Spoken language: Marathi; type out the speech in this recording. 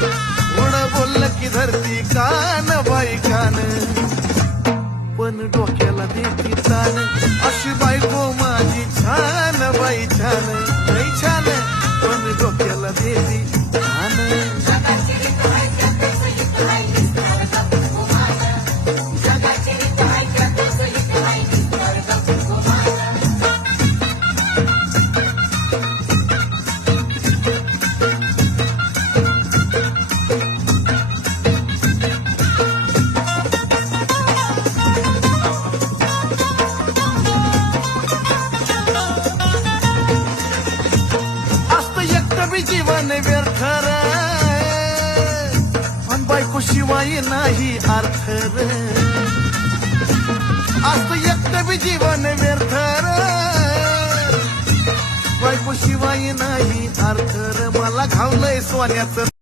थोडं बोललं की धरती कान बाई कान, पण डोक्याला देती तान. अशी बायको माझी छान बाई छान, लई छान, पण डोक्याला देती तान. जीवन व्यर्थ रे, पण बायको शिवाय नाही अर्थ रे. असत एकटं बी जीवन व्यर्थ रे, बायको शिवाय नाही अर्थ रे. मला घावलंय सोन्याचं